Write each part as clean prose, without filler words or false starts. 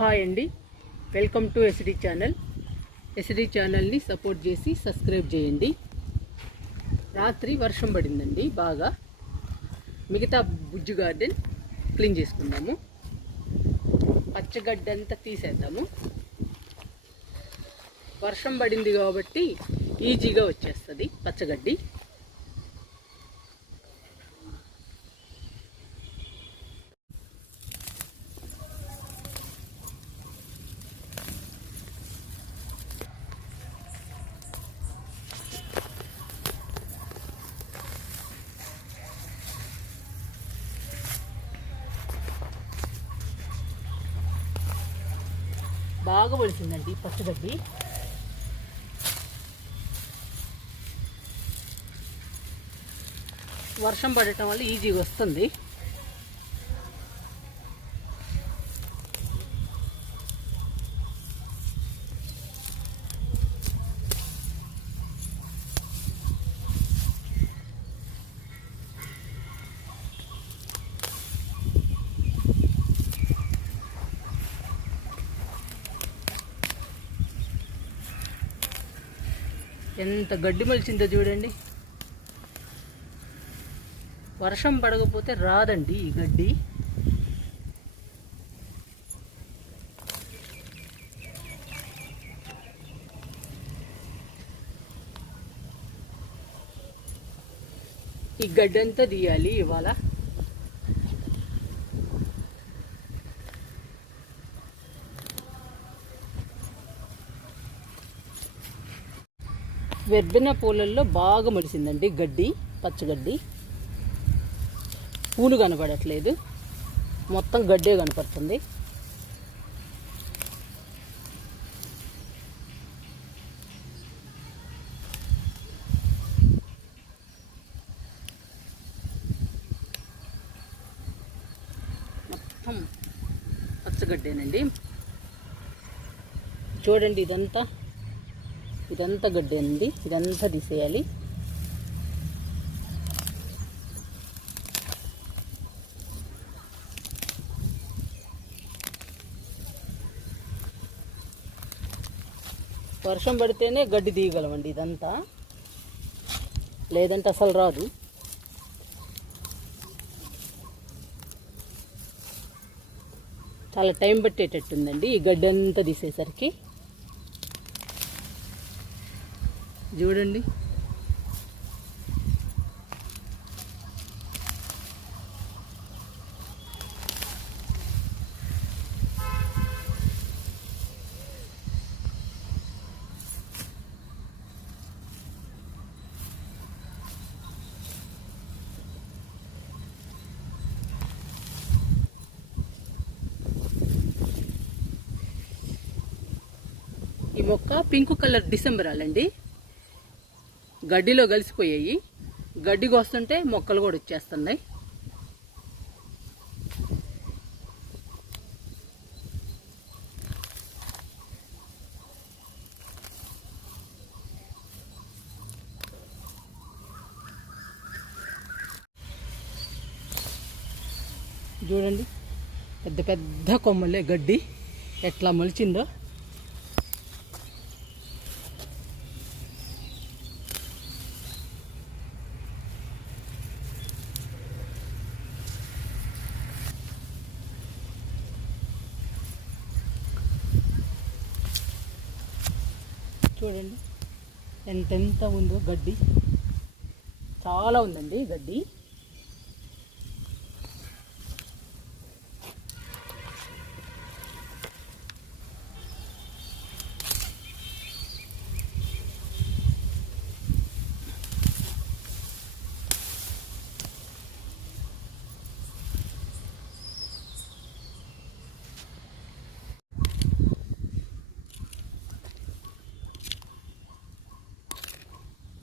Hi అండి, welcome to SD channel. SD ఛానల్ని support చేసి సబ్స్క్రైబ్ చేయండి. రాత్రి వర్షం పడిందండి బాగా. మిగతా బుజ్జు గార్డెన్ క్లీన్ చేసుకుందాము. పచ్చగడ్డి అంతా తీసేద్దాము. వర్షం పడింది కాబట్టి ఈజీగా వచ్చేస్తుంది పచ్చగడ్డి. బాగా పడుతుందండి పచ్చగడ్డి. వర్షం పడటం వల్ల ఈజీగా వస్తుంది. ఎంత గడ్డి మొలిచిందో చూడండి. వర్షం పడకపోతే రాదండి ఈ గడ్డి. ఈ గడ్డి అంతా తీయాలి ఇవాళ. వెర్బెన పూలల్లో బాగా మొలిసిందండి గడ్డి, పచ్చగడ్డి. పూలు కనపడట్లేదు, మొత్తం గడ్డే కనపడుతుంది. మొత్తం పచ్చగడ్డేనండి. చూడండి, ఇదంతా గడ్డేనండి. ఇదంతా తీసేయాలి. వర్షం పడితేనే గడ్డి తీయగలమండి ఇదంతా, లేదంటే అసలు రాదు. చాలా టైం పట్టేటట్టుందండి ఈ గడ్డి అంతా తీసేసరికి. చూడండి, ఈ మొక్క పింక్ కలర్ డిసెంబరాలండి. గడ్డిలో కలిసిపోయాయి. గడ్డికి వస్తుంటే మొక్కలు కూడా వచ్చేస్తున్నాయి. చూడండి, పెద్ద పెద్ద కొమ్మలే గడ్డి ఎట్లా మొలిచిందో. చూడండి ఎంత ఉందో గడ్డి. చాలా ఉందండి గడ్డి.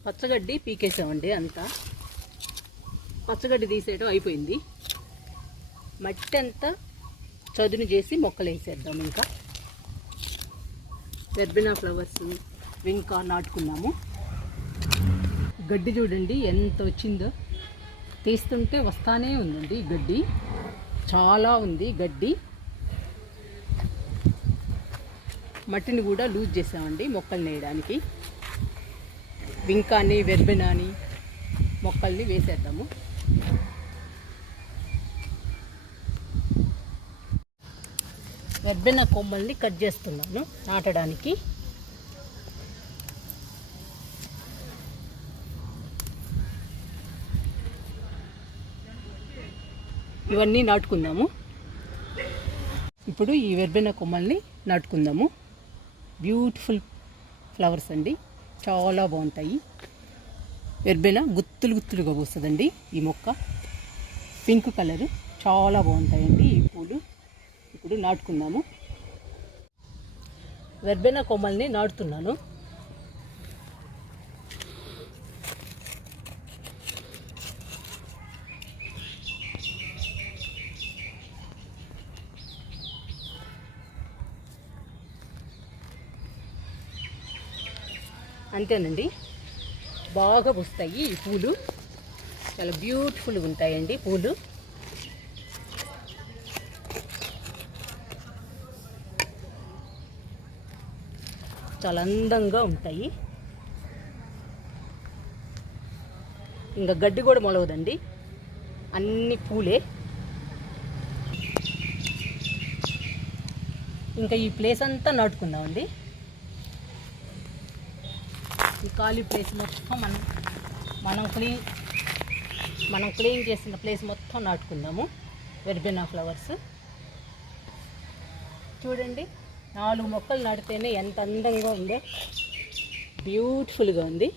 పచ్చగడ్డి పీకేసామండి. అంతా పచ్చగడ్డి తీసేయడం అయిపోయింది. మట్టి అంతా చదును చేసి మొక్కలు వేసేద్దాం. ఇంకా వెర్బెనా ఫ్లవర్స్ ఇంకా నాటుకున్నాము. గడ్డి చూడండి ఎంత వచ్చిందో. తీస్తుంటే వస్తానే ఉందండి గడ్డి. చాలా ఉంది గడ్డి. మట్టిని కూడా లూజ్ చేసామండి మొక్కలు వేయడానికి. వింకాని వెర్బెనాని మొక్కల్ని వేసేద్దాము. వెర్బెనా కొమ్మల్ని కట్ చేస్తున్నాను నాటడానికి. ఇవన్నీ నాటుకుందాము. ఇప్పుడు ఈ వెర్బెనా కొమ్మల్ని నాటుకుందాము. బ్యూటిఫుల్ ఫ్లవర్స్ అండి, చాలా బాగుంటాయి. వెర్బెనా గుత్తులు గుత్తులుగా పూస్తుందండి ఈ మొక్క. పింక్ కలరు, చాలా బాగుంటాయండి ఈ పూలు. ఇప్పుడు నాటుకుందాము. వెర్బెనా కొమ్మల్ని నాటుతున్నాను. అంతేనండి, బాగా పూస్తాయి ఈ పూలు. చాలా బ్యూటిఫుల్గా ఉంటాయండి పూలు. చాలా అందంగా ఉంటాయి. ఇంకా గడ్డి కూడా మొలవదండి, అన్ని పూలే. ఇంకా ఈ ప్లేస్ అంతా నాటుకుందామండి. ఈ ఖాళీ ప్లేస్ మొత్తం మనం క్లీన్ చేసిన ప్లేస్ మొత్తం నాటుకుందాము వెర్బెనా ఫ్లవర్స్. చూడండి, 4 మొక్కలు నాటితేనే ఎంత అందంగా ఉందో, బ్యూటిఫుల్గా ఉంది.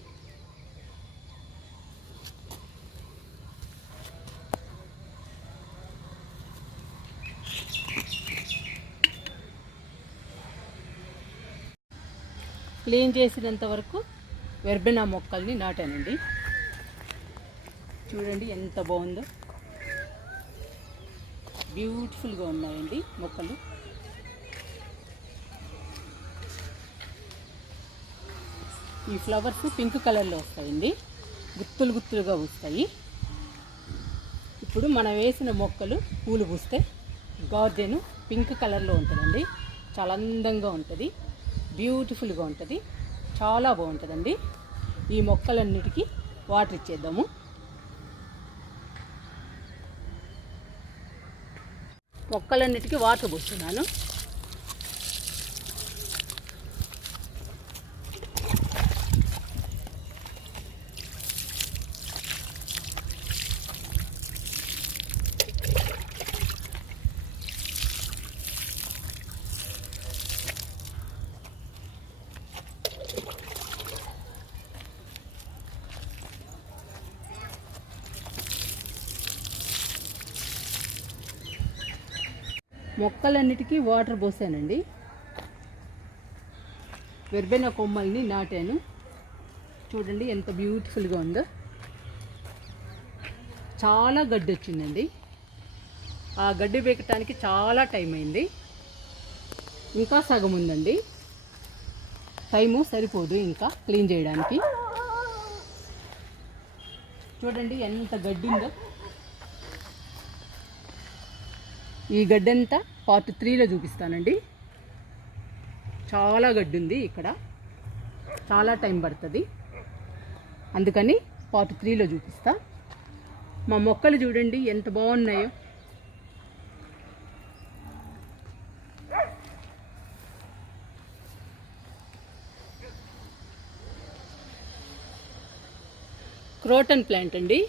క్లీన్ చేసినంత వరకు వెర్బెనా మొక్కల్ని నాటానండి. చూడండి ఎంత బాగుందో, బ్యూటిఫుల్గా ఉన్నాయండి మొక్కలు. ఈ ఫ్లవర్స్ పింక్ కలర్లో వస్తాయండి, గుత్తులు గుత్తులుగా పూస్తాయి. ఇప్పుడు మనం వేసిన మొక్కలు పూలు పూస్తే గార్డెన్ పింక్ కలర్లో ఉంటుందండి. చాలా అందంగా ఉంటుంది, బ్యూటిఫుల్గా ఉంటుంది, చాలా బాగుంటుందండి. ఈ మొక్కలన్నిటికీ వాటర్ ఇచ్చేద్దాము. మొక్కలన్నిటికీ వాటర్ పోస్తున్నాను. మొక్కలన్నిటికీ వాటర్ పోసానండి. వెర్బెనా కొమ్మల్ని నాటాను. చూడండి ఎంత బ్యూటిఫుల్గా ఉందో. చాలా గడ్డి వచ్చిందండి. ఆ గడ్డి పీకటానికి చాలా టైం అయింది. ఇంకా సగం ఉందండి, టైము సరిపోదు ఇంకా క్లీన్ చేయడానికి. చూడండి ఎంత గడ్డి ఉందో. ఈ గడ్డి అంతా పార్ట్ 3లో చూపిస్తానండి. చాలా గడ్డి ఉంది ఇక్కడ, చాలా టైం పడుతుంది, అందుకని పార్ట్ 3లో చూపిస్తా. మా మొక్కలు చూడండి ఎంత బాగున్నాయో. క్రోటన్ ప్లాంట్ అండి,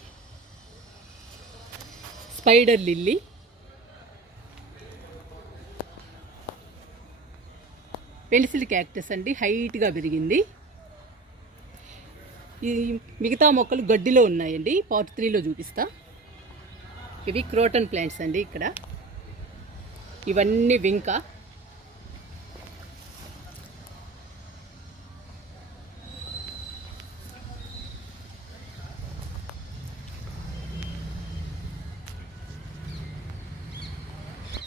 స్పైడర్ లిల్లీ. పెన్సిల్ క్యాక్టస్ అండి, హైట్గా పెరిగింది. ఈ మిగతా మొక్కలు గడ్డిలో ఉన్నాయండి, పార్ట్ 3లో చూపిస్తా. ఇవి క్రోటన్ ప్లాంట్స్ అండి. ఇక్కడ ఇవన్నీ వింకా.